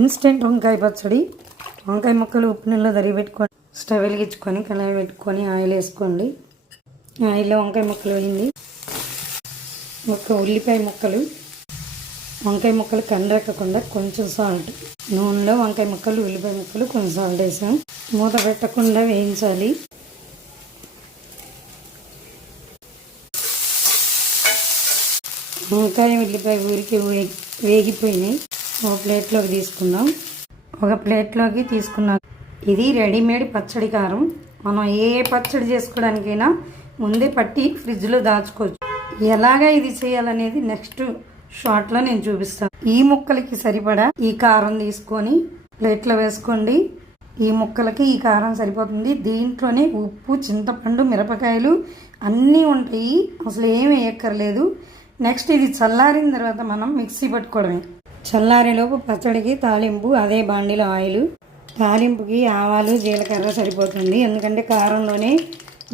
Instant వంకాయ పచ్చడి. వంకాయ ముక్కలు ఉప్పు నీళ్ళలో తరిగి పెట్టుకొని స్టవ్ వెలిగించుకొని కళాయి పెట్టుకొని ఆయిల్ వేసుకోండి. ఆయిల్లో వంకాయ ముక్కలు వేయండి. ఒక ఉల్లిపాయ ముక్కలు, వంకాయ ముక్కలు కండరక్కకుండా కొంచెం సాల్ట్, నూనెలో వంకాయ ముక్కలు ఉల్లిపాయ ముక్కలు కొంచెం సాల్ట్ వేసాం. మూత పెట్టకుండా వేయించాలి. వంకాయ ఉల్లిపాయ ఊరికి వేగిపోయినాయి. ఒక ప్లేట్లోకి తీసుకున్నాం. ఇది రెడీమేడ్ పచ్చడి కారం. మనం ఏ పచ్చడి చేసుకోవడానికైనా ముందే పట్టి ఫ్రిడ్జ్లో దాచుకోవచ్చు. ఎలాగా ఇది చేయాలనేది నెక్స్ట్ షార్ట్లో నేను చూపిస్తాను. ఈ ముక్కలకి సరిపడా ఈ కారం తీసుకొని ప్లేట్లో వేసుకోండి. ఈ ముక్కలకి ఈ కారం సరిపోతుంది. దీంట్లోనే ఉప్పు, చింతపండు, మిరపకాయలు అన్నీ ఉంటాయి. అసలు ఏమి వేయక్కర్లేదు. నెక్స్ట్ ఇది చల్లారిన తర్వాత మనం మిక్సీ పట్టుకోవడమే. చల్లారేలోపు పచ్చడికి తాలింపు అదే బాండిలో ఆయిల్. తాలింపుకి ఆవాలు, జీలకర్ర సరిపోతుంది. ఎందుకంటే కారంలోనే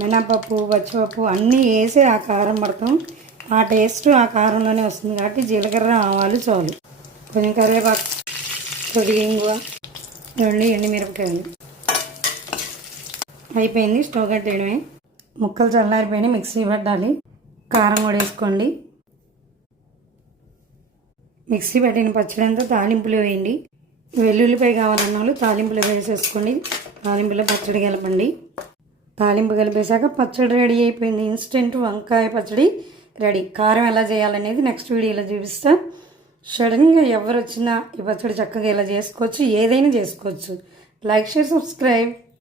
మినపప్పు, పచ్చిపప్పు అన్నీ వేసి ఆ కారం పడతాం. ఆ టేస్ట్ ఆ కారంలోనే వస్తుంది కాబట్టి జీలకర్ర, ఆవాలు చాలు. కొంచెం కరివేపాకు, కొద్దిగా ఇంగువ, ఎండుమిరపకాయలు. అయిపోయింది. స్టవ్ కట్టేయడమే. ముక్కలు చల్లారిపోయినాయి. మిక్సీ పట్టాలి. కారం కూడా వేసుకోండి. మిక్సీ పట్టిన పచ్చడి అంతా తాలింపులో వేయండి. వెల్లుల్లిపాయ కావాలన్న వాళ్ళు తాలింపులో వేసేసుకోండి. తాలింపులో పచ్చడి కలపండి. తాలింపు కలిపేశాక పచ్చడి రెడీ అయిపోయింది. ఇన్స్టెంట్ వంకాయ పచ్చడి రెడీ. కారం ఎలా చేయాలనేది నెక్స్ట్ వీడియోలో చూపిస్తా. సడన్గా ఎవరు వచ్చినా ఈ పచ్చడి చక్కగా ఇలా చేసుకోవచ్చు. ఏదైనా చేసుకోవచ్చు. Like, share, subscribe.